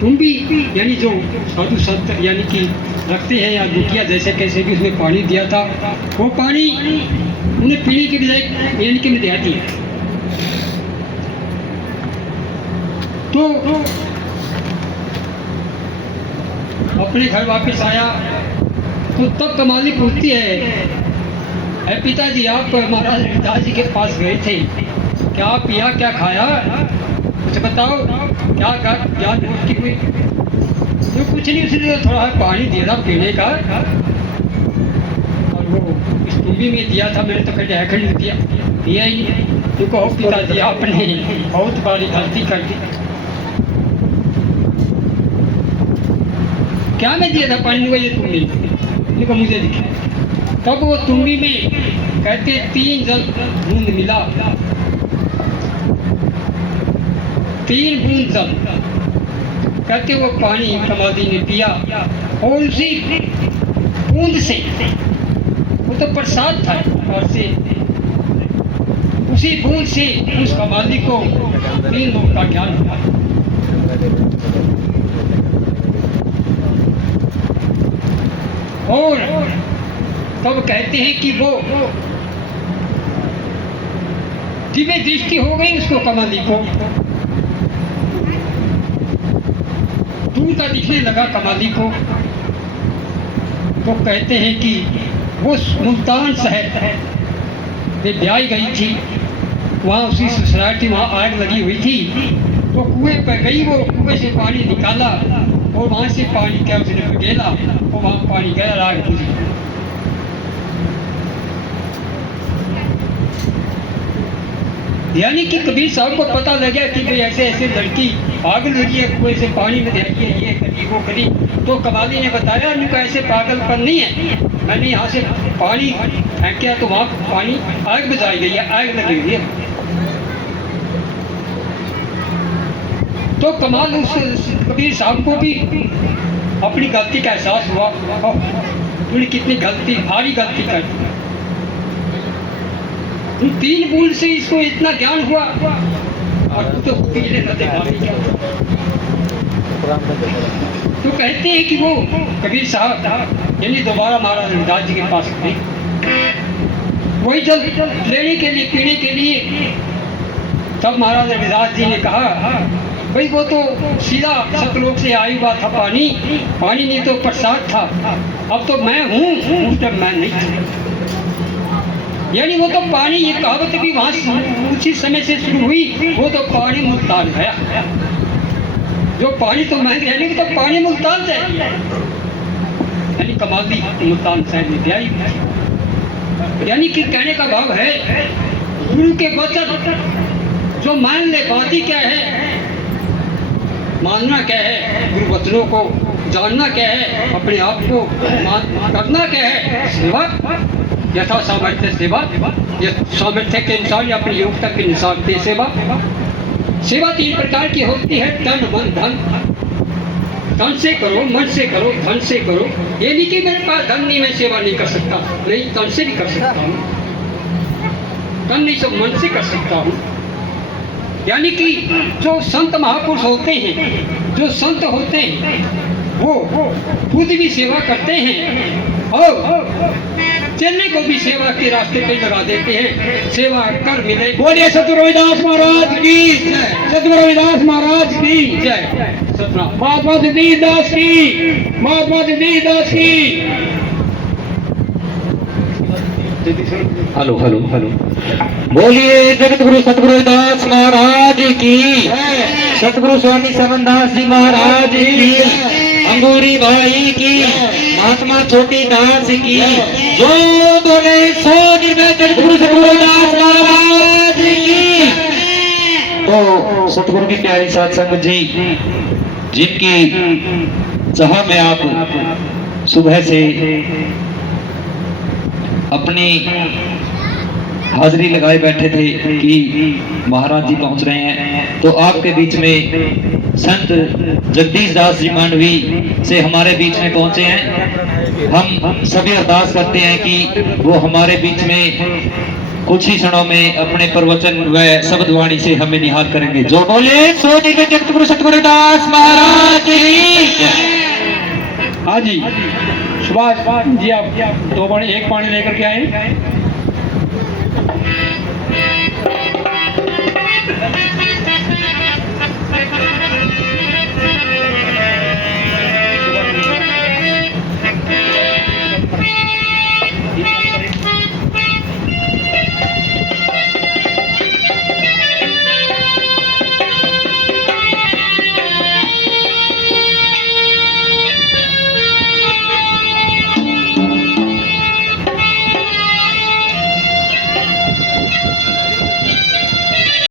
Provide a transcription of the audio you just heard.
तुम भी यानी जो साधु संत यानी कि रखते हैं या दुखिया जैसे कैसे भी उसमें पानी दिया था, वो पानी उन्हें पीने के बजाय यानी कि दिया दिया। तो अपने घर वापस आया तो तब कमाली पूछती है, पिताजी आप महाराज पिताजी के पास गए थे, क्या पिया क्या खाया, कुछ बताओ, क्या दोस्ती हुई? जो कुछ नहीं, उसने थोड़ा पानी दिया था पीने का और वो इस टूबी में दिया था, मैंने तो कहीं खरीद दिया ही नहीं। तो कहो पिताजी आपने बहुत बड़ी गलती कर दी। क्या मैं दिया था पानी को? ये तुम्बी देखो मुझे दिखा। तब वो तुम्बी में कहते 3 जल बूंद मिला, 3 बूंद जल कहते वो पानी कमादी ने पिया और उसी बूंद से, वो तो प्रसाद था और से उसी बूंद से उस कमादी को 3 लोग का ज्ञान हुआ। और तब कहते हैं कि वो दिव्य दृष्टि हो गई उसको कमादी को, दूर का दिखने लगा कमादी को। तो कहते हैं कि वो मुल्तान शहर में ब्याई गई थी, वहाँ उसी सोसाइटी वहाँ आग लगी हुई थी। तो कुएं पर गई, वो कुएं से पानी निकाला और वहाँ से पानी क्या उसने बगेला और वहाँ पानी गया, आग बुझी। यानी कि कबीर साहब को पता लगा कि भाई ऐसे ऐसे लड़की पागल लगी है, कुएं से पानी में देखी है, ये करी वो करी। तो कमाली ने बताया उनका ऐसे पागलपन नहीं है, मैंने यहाँ से पानी फेंका तो वहाँ पानी आग बुझाई गई है, आग लगी हुई है। तो कमाल उस कबीर साहब को भी अपनी गलती का एहसास हुआ, उन्होंने कितनी गलती, भारी गलती कर दी। 3 बूंद से इसको इतना ज्ञान हुआ और तो पीने न दे। तो कहते हैं कि वो कबीर साहब यानी दोबारा महाराज रविदास जी के पास गए, वही जल लेने के लिए, पीने के लिए। तब महाराज रविदास जी ने कहा, भाई वो तो सीधा सतलोक से आया हुआ था पानी, पानी नहीं तो प्रसाद था, अब तो मैं हूँ, उस टाइम मैं नहीं था। यानी वो तो पानी, ये कहावत भी वहाँ उसी समय से शुरू हुई, वो तो पानी मुल्तान गया। जो पानी तो मैं रहने तो पानी मुल्तान से, यानी कमादी मुल्तान शहर में ब्याई। यानी कि कहने का भाव है, गुरु के वचन जो मान ले, बाती क्या है, मानना क्या है, गुरु वचनों को जानना क्या है, अपने आप को करना क्या है, सेवा यथा सामर्थ्य सेवा, सामर्थ्य के अनुसार या अपनी योग्यता के अनुसार की सेवा। सेवा 3 प्रकार की होती है, तन मन धन। तन से करो, मन से करो, धन से करो। ये नहीं कि मेरे पास धन नहीं, मैं सेवा नहीं कर सकता, नहीं, तन से भी कर सकता हूँ, तन नहीं सब मन से कर सकता हूँ। यानी कि जो संत महापुरुष होते हैं, जो संत होते हैं, वो खुद भी सेवा करते हैं और चलने को भी सेवा के रास्ते पे लगा देते हैं, सेवा कर मिले। बोलिए सतगुरु रविदास महाराज की जय, सतगुरु रविदास महाराज की जय, महात्मा जगदीश दास की, महात्मा जगदीश दास की। हेलो हेलो हेलो, बोलिए जगत गुरु सतगुरु रविदास महाराज की, सतगुरु स्वामी समनदास जी महाराज की, अंगूरी भाई की, महात्मा छोटी दास की, जो बोले सो निर्भय जगत गुरु सतगुरु रविदास महाराज की। तो सतगुरु की प्यारी साध संगत जी, जिनकी चाह में आप सुबह से अपनी हाजिरी लगाए बैठे थे कि महाराज जी पहुंच रहे हैं, तो आपके बीच में संत जगदीश दास जी मांडवी से हमारे बीच में पहुंचे हैं। हम सभी अरदास करते हैं कि वो हमारे बीच में कुछ ही क्षणों में अपने प्रवचन व शब्द वाणी से हमें निहाल करेंगे। जो बोले सो निर्भय जगत गुरु सतगुरु दास महाराज की जय। हाँ जी, सुभाष जी आप 2 पानी 1 पानी लेकर के आए।